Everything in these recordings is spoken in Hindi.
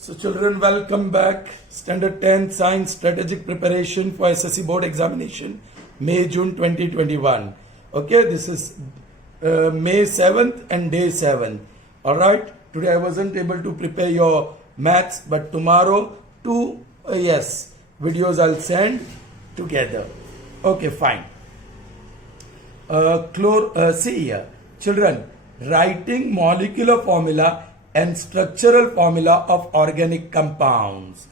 So children, welcome back. Standard 10 Science Strategic Preparation for SSC Board Examination, May-June 2021. Okay, this is May 7th and day 7. Alright, today I wasn't able to prepare your maths, but tomorrow two videos I'll send together. Okay, fine. See here, children, writing molecular formula and structural formula of organic compounds.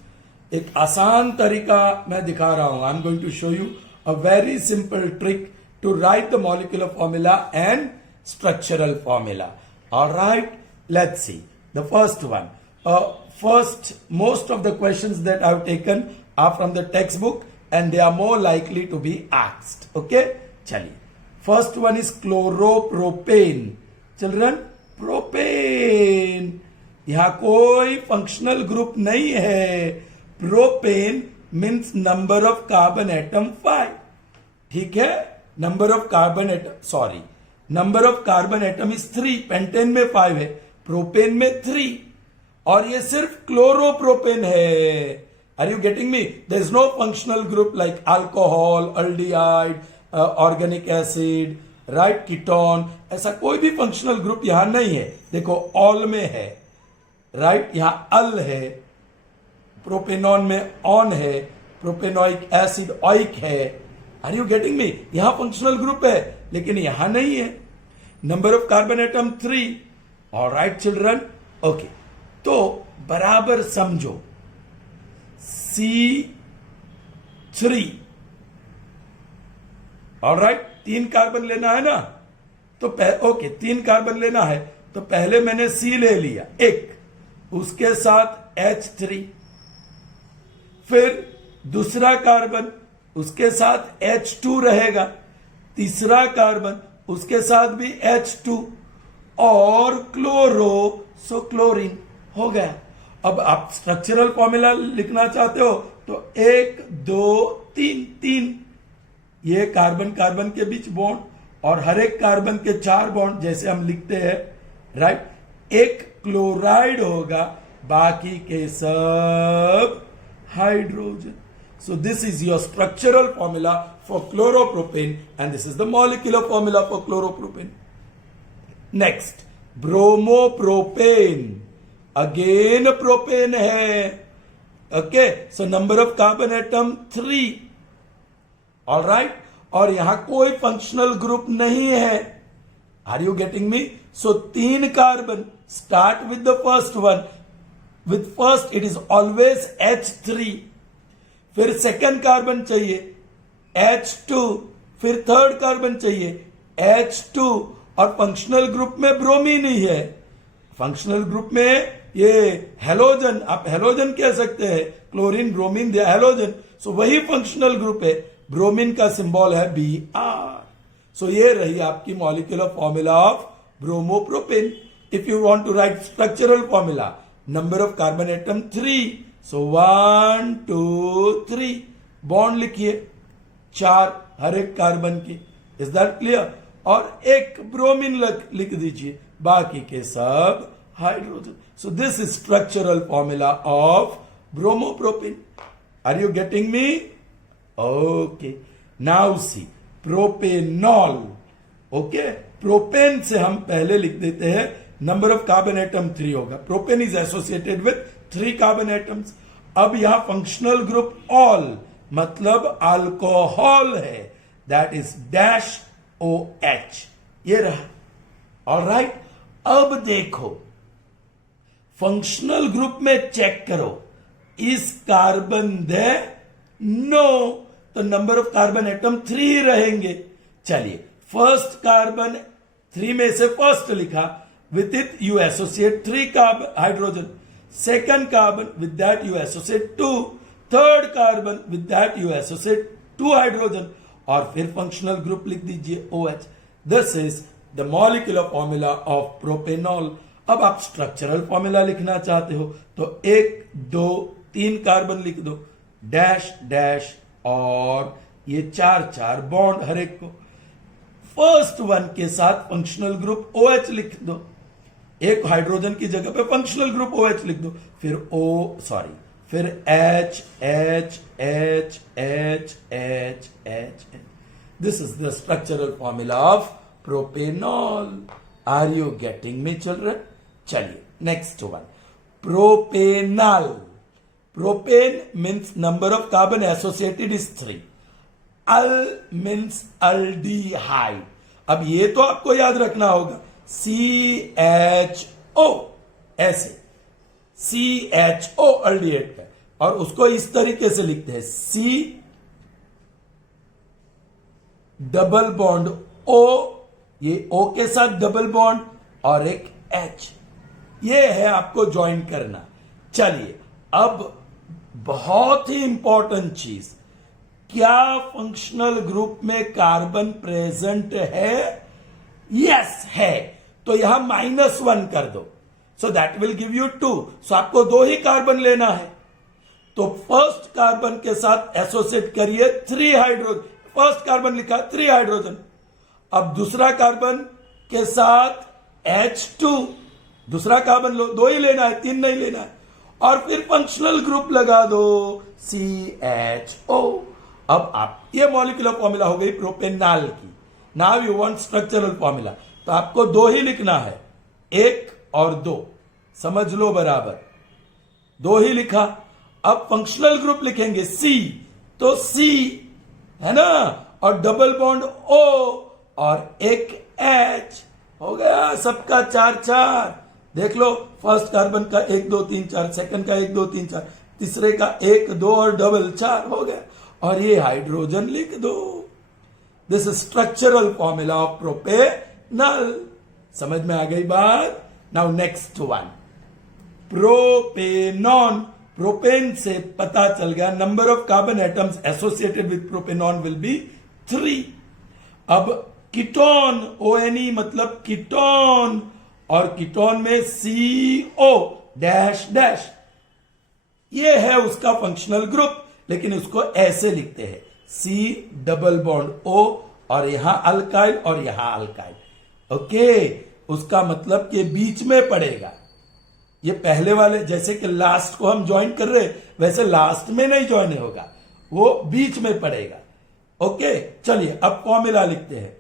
एक आसान तरीका मैं दिखा रहा हूं. I'm going to show you a very simple trick to write the molecular formula and structural formula. All right, let's see. The first one. Most of the questions that I've taken are from the textbook and they are more likely to be asked. Okay, chaliye. First one is chloropropane. Children, propane, यहां कोई फंक्शनल ग्रुप नहीं है. Propane means number of carbon atom 5. ठीक है, number of carbon atom is 3. Pentane में 5 है, प्रोपेन में 3, और ये सिर्फ क्लोरोप्रोपेन है. Are you getting me? There is no functional group like alcohol, aldehyde, organic acid, right, ketone. ऐसा कोई भी फंक्शनल ग्रुप यहां नहीं है. देखो ऑल में है, राइट, यहां अल है, प्रोपेनॉन में ऑन है, प्रोपेनोइक एसिड ऑइक है. Are you getting me? यहां फंक्शनल ग्रुप है लेकिन यहां नहीं है. Number of carbon atom 3. Alright children, okay, तो बराबर समझो. C3. ऑलराइट, 3 कार्बन लेना है ना, तो ओके, 3 कार्बन लेना है तो पहले मैंने C ले लिया एक, उसके साथ H3, फिर दूसरा कार्बन उसके साथ H2 रहेगा, तीसरा कार्बन उसके साथ भी H2 और सो क्लोरीन हो गया. अब आप स्ट्रक्चरल फॉर्मूला लिखना चाहते हो तो 1 2 3 ये कार्बन कार्बन के बीच बॉन्ड और हर एक कार्बन के 4 बॉन्ड जैसे हम लिखते हैं, राइट. एक क्लोराइड होगा, बाकी के सब hydrogen. So this is your structural formula for chloropropane and this is the molecular formula for chloropropane. Next, bromopropane. Again propane है. Okay, so number of carbon atom 3. All right, और यहां कोई फंक्शनल ग्रुप नहीं है. Are you getting me? So 3 carbon, start with the first one. With first it is always H3, फिर सेकंड कार्बन चाहिए H2, फिर थर्ड कार्बन चाहिए H2, और फंक्शनल ग्रुप में ब्रोमीन ही है. फंक्शनल ग्रुप में ये हेलोजन, आप हेलोजन कह सकते हैं, क्लोरीन ब्रोमीन दिया हेलोजन, सो वही फंक्शनल ग्रुप है. ब्रोमीन का सिंबल है Br. सो ये रही आपकी molecular formula of bromopropane. If you want to write structural formula, number of carbon atom 3, so 1 2 3 bond लिखिए 4 हर एक कार्बन की. Is that clear? और एक ब्रोमीन लिख दीजिए, बाकी के सब hydrogen. So this is structural formula of bromopropane. Are you getting me? Okay, now see propanol. Okay, propane से हम पहले लिख देते हैं, नंबर ऑफ कार्बन एटम 3 होगा. Propane is associated with 3 carbon atoms. अब यहां फंक्शनल ग्रुप ऑल मतलब अल्कोहल है, दैट इज डैश OH. ये रहा. ऑलराइट, अब देखो फंक्शनल ग्रुप में चेक करो, इस कार्बन दे नो, तो नंबर ऑफ कार्बन एटम 3 रहेंगे. चलिए, फर्स्ट कार्बन 3 में से फर्स्ट लिखा, with it you associate 3 carbon hydrogen. Second carbon with that you associate 2, third carbon with that you associate 2 hydrogen, और फिर फंक्शनल ग्रुप लिख दीजिए OH. This is the molecular formula of propanol. अब आप स्ट्रक्चरल फॉर्मूला लिखना चाहते हो तो 1 2 3 कार्बन लिख दो, डैश डैश, और ये 4 बॉन्ड हर एक को. फर्स्ट वन के साथ फंक्शनल ग्रुप OH लिख दो. एक हाइड्रोजन की जगह पे फंक्शनल ग्रुप OH लिख दो, फिर H H H H H H. This is the structural formula of propanol. Are you getting me, children? चलिए next one, propanal. Propane means number of carbon associated is 3. Al means aldehyde. अब ये तो आपको याद रखना होगा, CHO ऐसे CHO अल्डिहाइड का, और उसको इस तरीके से लिखते हैं C डबल बॉन्ड O, ये O के साथ डबल बॉन्ड और एक H, ये है आपको ज्वाइन करना. चलिए अब बहुत ही इंपॉर्टेंट चीज, क्या फंक्शनल ग्रुप में कार्बन प्रेजेंट है? यस है, तो यहां -1 कर दो, so that will give you 2. सो आपको 2 ही कार्बन लेना है, तो फर्स्ट कार्बन के साथ एसोसिएट करिए 3 हाइड्रोजन. फर्स्ट कार्बन लिखा 3 हाइड्रोजन. अब दूसरा कार्बन के साथ H2, दूसरा कार्बन लो, 2 ही लेना है, 3 नहीं लेना है, और फिर फंक्शनल ग्रुप लगा दो CHO. अब आप, ये मॉलिक्यूलर फॉर्मूला हो गई प्रोपेनॉल की. Now you want structural formula, तो आपको 2 ही लिखना है, 1 और 2, समझ लो बराबर, 2 ही लिखा. अब फंक्शनल ग्रुप लिखेंगे C, तो C है ना, और डबल बॉन्ड O और एक H, हो गया सबका 4-4. देख लो, फर्स्ट कार्बन का 1 2 3 4, सेकंड का 1 2 3 4, तीसरे का 1 2 और डबल 4 हो गया, और ये हाइड्रोजन लिख दो. This is structural formula of propanol. समझ में आ गई बात? Now next one, propanone. Propane से पता चल गया number of carbon atoms associated with propanone will be 3. अब कीटोन, ONE मतलब कीटोन, और कीटोन में CO डैश डैश, ये है उसका फंक्शनल ग्रुप, लेकिन उसको ऐसे लिखते हैं C डबल बॉन्ड O, और यहां अल्काइल और यहां अल्काइल. ओके, उसका मतलब कि बीच में पड़ेगा. ये पहले वाले जैसे कि लास्ट को हम ज्वाइन कर रहे, वैसे लास्ट में नहीं ज्वाइन होगा, वो बीच में पड़ेगा. ओके, चलिए अब फॉर्मूला लिखते हैं.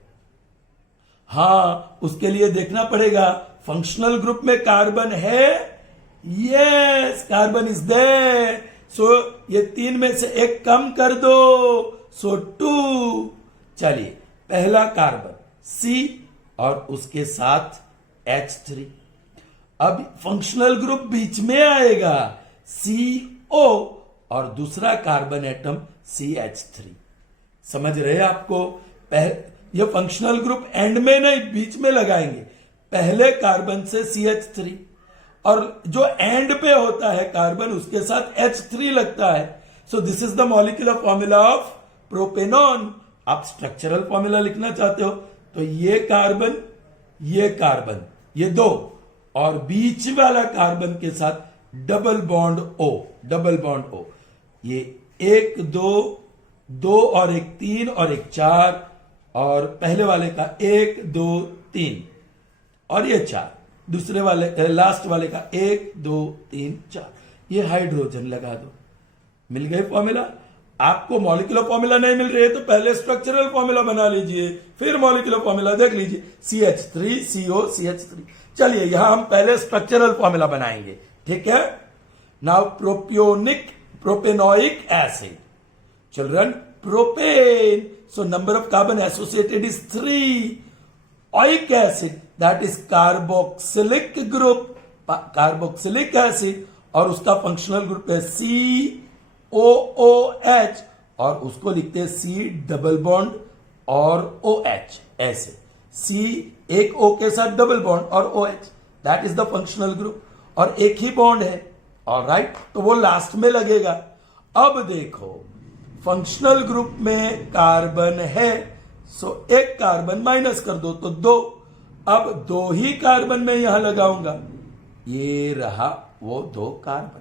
हाँ, उसके लिए देखना पड़ेगा फंक्शनल ग्रुप में कार्बन है. यस, कार्बन इज देयर, सो ये 3 में से 1 कम कर दो, सो 2. चलिए, पहला कार्बन C और उसके साथ H3. अब फंक्शनल ग्रुप बीच में आएगा, CO और दूसरा कार्बन एटम CH3. समझ रहे आपको? ये फंक्शनल ग्रुप एंड में नहीं, बीच में लगाएंगे. पहले कार्बन से CH3, और जो एंड पे होता है कार्बन, उसके साथ H3 लगता है. सो this is the molecular formula of propanone. आप स्ट्रक्चरल फॉर्मूला लिखना चाहते हो, तो ये कार्बन, ये 2, और बीच वाला कार्बन के साथ डबल बॉन्ड O, ये 1 2 और एक 3 और एक 4, और पहले वाले का 1 2 3 और ये 4, दूसरे वाले लास्ट वाले का 1 2 3 4, ये हाइड्रोजन लगा दो. मिल गए फॉर्मूला. आपको मॉलिक्यूलर फॉर्मूला नहीं मिल रही है तो पहले स्ट्रक्चरल फॉर्मूला बना लीजिए, फिर मॉलिक्यूलर फॉर्मूला देख लीजिए, CH3 CO CH3. चलिए यहां हम पहले स्ट्रक्चरल फॉर्मूला बनाएंगे, ठीक है. Now propanoic acid. Children, propane, so number of carbon associated is 3. Oic acid, that is carboxylic group, carboxylic acid, और उसका फंक्शनल ग्रुप है COOH, और उसको लिखते हैं C डबल बॉन्ड और OH. ऐसे C एक O के साथ डबल बॉन्ड और OH, that is the functional group, और एक ही बॉन्ड है. ऑलराइट, तो वो लास्ट में लगेगा. अब देखो, फंक्शनल ग्रुप में कार्बन है, सो एक कार्बन माइनस कर दो तो 2. अब 2 ही कार्बन में यहां लगाऊंगा, ये रहा वो 2 कार्बन.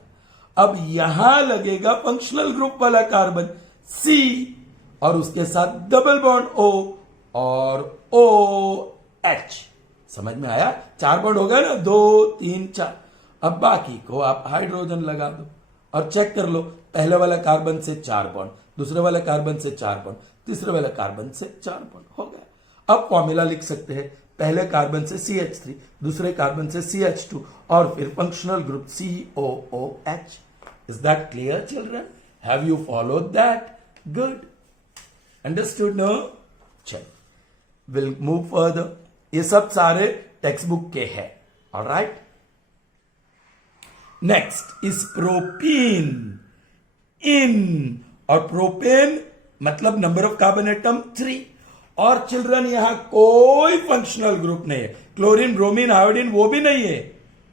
अब यहां लगेगा फंक्शनल ग्रुप वाला कार्बन C, और उसके साथ डबल बॉन्ड O और OH. समझ में आया? 4 बॉन्ड हो गया ना, 2 3 4। अब बाकी को आप हाइड्रोजन लगा दो और चेक कर लो, पहले वाला कार्बन से 4 बॉन्ड, दूसरे वाले कार्बन से 4 बॉन्ड, तीसरे वाले कार्बन से 4 बॉन्ड, हो गया। अब फॉर्मूला लिख सकते हैं, पहले कार्बन से CH3, दूसरे कार्बन से CH2 और फिर functional group COOH। Is that clear children? Have you followed that? Good, understood? No? चल, विल मूव फर्दर। ये सब सारे टेक्स्ट बुक के हैं, ऑलराइट। Next is propene. इन, और प्रोपेन मतलब नंबर ऑफ कार्बन एटम 3। और चिल्ड्रन यहां कोई फंक्शनल ग्रुप नहीं है, क्लोरीन, ब्रोमीन, आयोडीन वो भी नहीं है,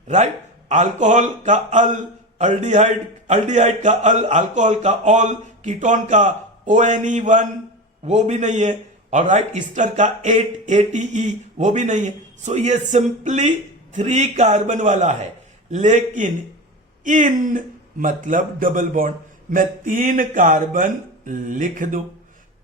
राइट। अल्कोहल का अल, अल्डिहाइड का अल, अल्कोहल का ऑल, कीटोन का ONE1 वो भी नहीं है, और राइट, ईस्टर का 8 ATE वो भी नहीं है। सो ये सिंपली 3 कार्बन वाला है, लेकिन इन मतलब डबल बॉन्ड। मैं 3 कार्बन लिख दूं,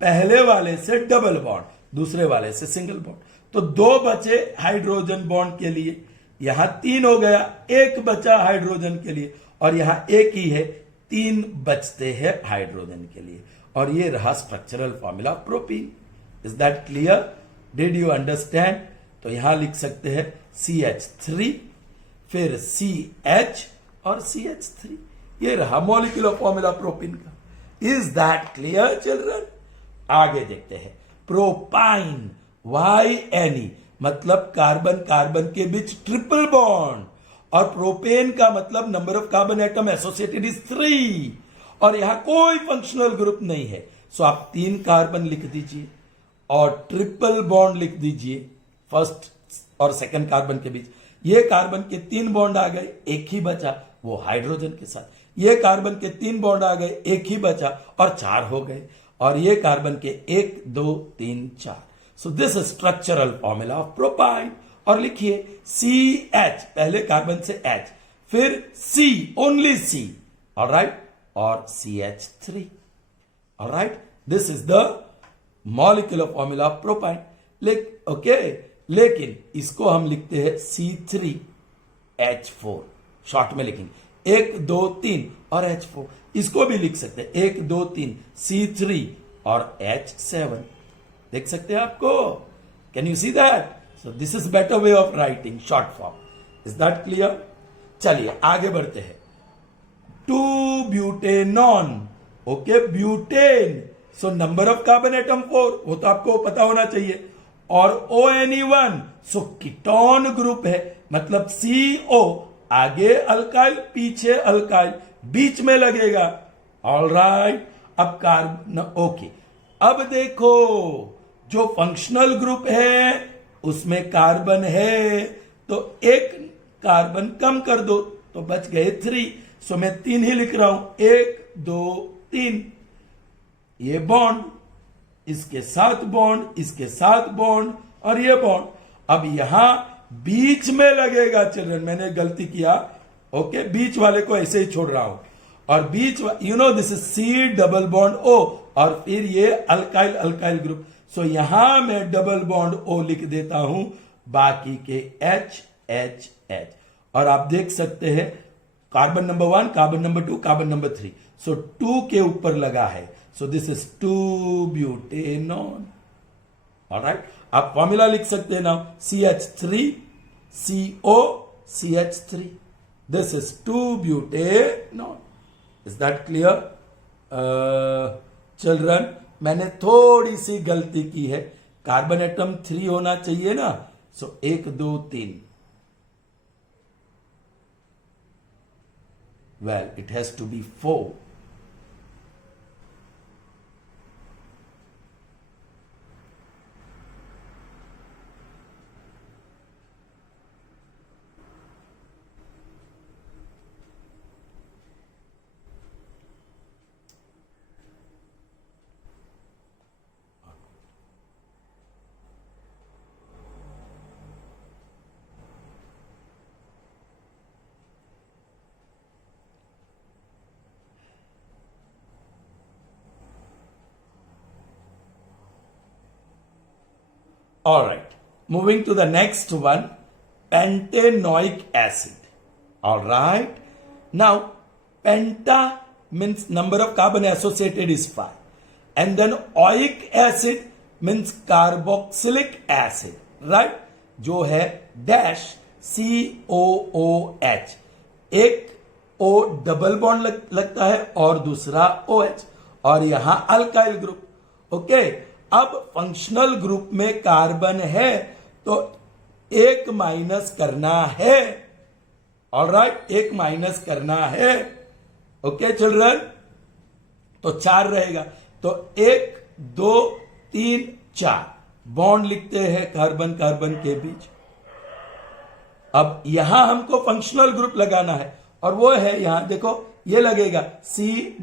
पहले वाले से डबल बॉन्ड, दूसरे वाले से सिंगल बॉन्ड, तो 2 बचे हाइड्रोजन बॉन्ड के लिए, यहां 3 हो गया, 1 बचा हाइड्रोजन के लिए, और यहां 1 ही है, 3 बचते हैं हाइड्रोजन के लिए। और ये रहा structural formula propene. Is that clear? Did you understand? तो यहां लिख सकते हैं CH3, फिर CH और CH3। ये रहा मॉलिक्यूलर फॉर्मूला प्रोपीन का। Is that clear children? आगे देखते हैं, प्रोपाइन, YNE मतलब कार्बन कार्बन के बीच ट्रिपल बॉन्ड, और प्रोपेन का मतलब number of carbon atom associated is 3, और यहां कोई फंक्शनल ग्रुप नहीं है। सो आप 3 कार्बन लिख दीजिए और ट्रिपल बॉन्ड लिख दीजिए फर्स्ट और सेकंड कार्बन के बीच। ये कार्बन के 3 बॉन्ड आ गए, 1 ही बचा, वो हाइड्रोजन के साथ। ये कार्बन के 3 बॉन्ड आ गए, 1 ही बचा और 4 हो गए, और ये कार्बन के 1 2 3 4। सो this is structural formula of propyne. और लिखिए CH, पहले कार्बन से H, फिर C, ओनली C, ऑलराइट, और CH3, alright. This is the molecular formula of propyne. लेकिन इसको हम लिखते हैं C3H4, शॉर्ट में लिखेंगे 1 2 3 और H4। इसको भी लिख सकते हैं 1 2 3 C3 और H7। देख सकते हैं आपको? Can you see that? So this is better way of writing short form. Is that clear? चलिए आगे बढ़ते हैं। 2 butanone, okay, butane. So number of carbon atom 4, वो तो आपको पता होना चाहिए, और ONE1, सो कीटोन ग्रुप है, मतलब CO, आगे अल्काइल पीछे अल्काइल, बीच में लगेगा, ऑलराइट। अब कार्बन, ओके, अब देखो जो फंक्शनल ग्रुप है उसमें कार्बन है, तो 1 कार्बन कम कर दो तो बच गए 3। सो मैं 3 ही लिख रहा हूं, 1 2 3। ये बॉन्ड, इसके साथ बॉन्ड, इसके साथ बॉन्ड, और ये बॉन्ड। अब यहां बीच में लगेगा चिल्ड्रन, मैंने गलती किया, ओके, बीच वाले को ऐसे ही छोड़ रहा हूं, और बीच, you know this is C double bond O, और फिर ये अल्काइल अल्काइल ग्रुप। सो यहां मैं डबल बॉन्ड O लिख देता हूं, बाकी के H H H, और आप देख सकते हैं carbon number 1, carbon number 2, carbon number 3। सो 2 के ऊपर लगा है, सो दिस इज 2 ब्यूटेनॉन, ऑलराइट। आप फॉर्मूला लिख सकते हैं ना, CH3 CO CH3, this is 2 butanone. Is that clear children? मैंने थोड़ी सी गलती की है, कार्बन एटम 3 होना चाहिए ना, सो 1 2 3, well it has to be 4। Alright, moving to the next one, pentanoic acid. All right. Now, penta means number of carbon associated is 5. And then oic acid means carboxylic acid. Right? जो है डैश COOH. एक O डबल बॉन्ड लगता है और दूसरा OH. और यहां अल्काइल ग्रुप. ओके. अब फंक्शनल ग्रुप में कार्बन है तो एक माइनस करना है. ऑलराइट, एक माइनस करना है. ओके चिल्ड्रन, तो 4 रहेगा. तो 1 2 3 4 बॉन्ड लिखते हैं कार्बन कार्बन के बीच. अब यहां हमको फंक्शनल ग्रुप लगाना है और वो है यहां देखो, ये लगेगा C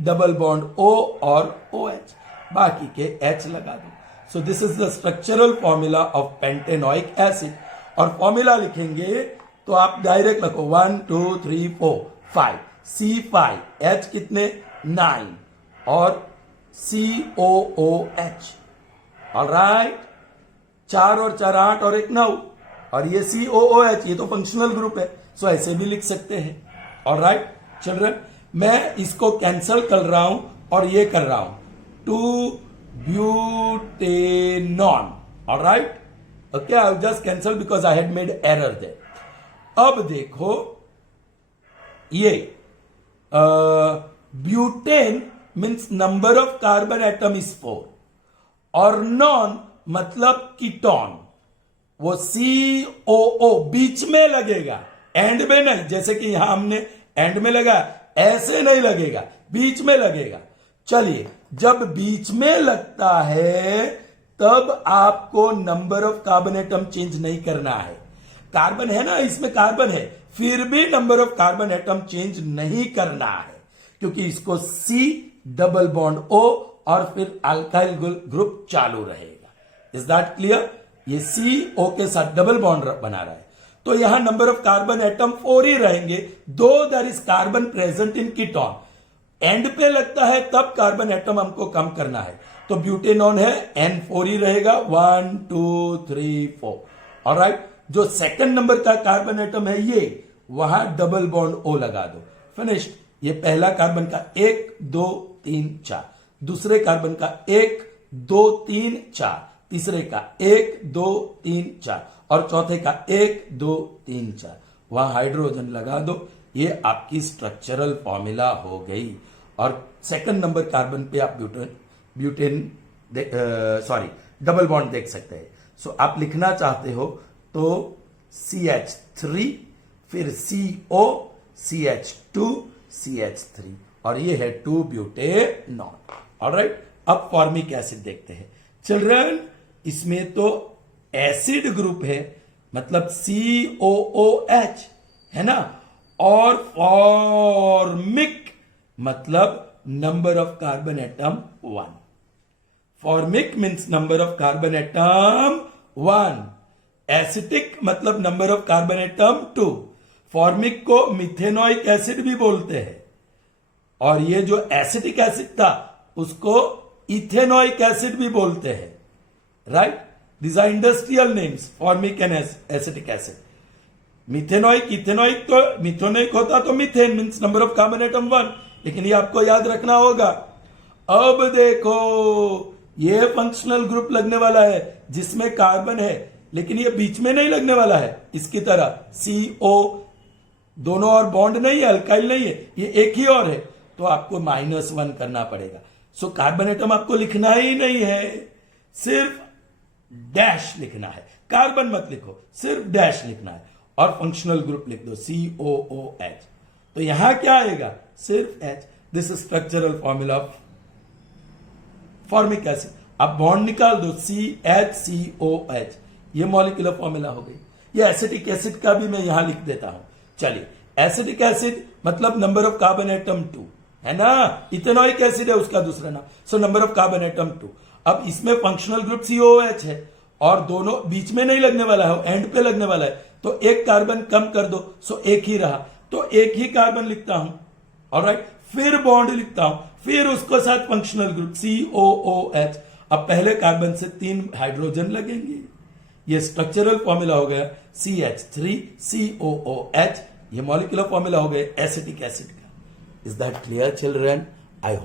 डबल बॉन्ड O और OH. बाकी के H लगा दो. सो this is the structural formula of pentanoic acid. और फॉर्मूला लिखेंगे तो आप डायरेक्ट लिखो 1 2 3 4 5 C5 H कितने 9 और COOH. ऑलराइट, 4 और 4 8 और 1 9 और ये COOH. ये तो फंक्शनल ग्रुप है, सो ऐसे भी लिख सकते हैं. ऑलराइट चिल्ड्रन, मैं इसको कैंसल कर रहा हूं और ये कर रहा हूं 2 butanone. Alright, okay, I just cancel because I had made error there. अब देखो ये butane means number of carbon atom is 4 और नॉन मतलब कीटोन. वो COO बीच में लगेगा, एंड में नहीं. जैसे कि यहां हमने एंड में लगा, ऐसे नहीं लगेगा, बीच में लगेगा. चलिए, जब बीच में लगता है तब आपको number of carbon atom change नहीं करना है. कार्बन है ना, इसमें कार्बन है, फिर भी number of carbon atom change नहीं करना है क्योंकि इसको C डबल बॉन्ड O और फिर अल्काइल ग्रुप चालू रहेगा. Is that clear? ये CO के साथ डबल बॉन्ड बना रहा है तो यहां नंबर ऑफ कार्बन एटम 4 ही रहेंगे, दो there is carbon present in ketone. End पे लगता है तब कार्बन एटम हमको कम करना है. तो ब्यूटेनॉन है, N4 ही रहेगा. 1 2 3 4. ऑलराइट, जो सेकंड नंबर का कार्बन एटम है ये, वहां डबल बॉन्ड O लगा दो. फिनिश्ड. ये पहला कार्बन का 1 2 3 4, दूसरे कार्बन का 1 2 3 4, तीसरे का 1 2 3 4 और चौथे का 1 2 3 4. वहां हाइड्रोजन लगा दो. ये आपकी स्ट्रक्चरल फॉर्मूला हो गई. और सेकंड नंबर कार्बन पे आप ब्यूटेन डबल बॉन्ड देख सकते हैं. सो आप लिखना चाहते हो तो CH3 फिर CO CH2 CH3 और ये है 2 ब्यूटेनॉन. ऑलराइट, अब फॉर्मिक एसिड देखते हैं. चिल्ड्रन, इसमें तो एसिड ग्रुप है, मतलब COOH है ना, और फॉर्मिक मतलब number of carbon atom 1. Formic means number of carbon atom 1. Acetic मतलब number of carbon atom 2. Formic को मिथेनोइक एसिड भी बोलते हैं और ये जो एसिटिक एसिड था उसको इथेनोइक एसिड भी बोलते हैं. Right, these are industrial names, formic and acetic acid. Methanoic, ethanoic तो मिथेनोइक होता तो methane means number of carbon atom 1, लेकिन ये आपको याद रखना होगा. अब देखो, ये फंक्शनल ग्रुप लगने वाला है जिसमें कार्बन है, लेकिन ये बीच में नहीं लगने वाला है. इसकी तरह CO दोनों और बॉन्ड नहीं है, अल्काइल नहीं है, ये एक ही और है, तो आपको -1 करना पड़ेगा. सो कार्बन एटम आपको लिखना ही नहीं है, सिर्फ डैश लिखना है. कार्बन मत लिखो, सिर्फ डैश लिखना है और फंक्शनल ग्रुप लिख दो COOH. तो यहां क्या आएगा? सिर्फ H. This is structural formula of formic acid. अब बॉन्ड निकाल दो CHCOH. ये मॉलिक्यूलर फॉर्मूला हो गई. ये एसिटिक एसिड का भी मैं यहां लिख देता हूं. चलिए, एसिटिक एसिड मतलब नंबर ऑफ कार्बन एटम 2 है ना. इथेनोइक एसिड है उसका दूसरा नाम, सो नंबर ऑफ कार्बन एटम 2. अब इसमें फंक्शनल ग्रुप COOH है और दोनों बीच में नहीं लगने वाला है, एंड पे लगने वाला है, तो एक कार्बन कम कर दो, सो एक ही रहा, तो एक ही कार्बन लिखता हूं. ऑलराइट, फिर बॉन्ड लिखता हूं, फिर उसको साथ फंक्शनल ग्रुप COOH. अब पहले कार्बन से 3 हाइड्रोजन लगेंगे, ये स्ट्रक्चरल फॉर्मूला हो गया CH3COOH, ये मॉलिक्यूलर फॉर्मूला हो गया एसिटिक एसिड का. Is that clear children? I hope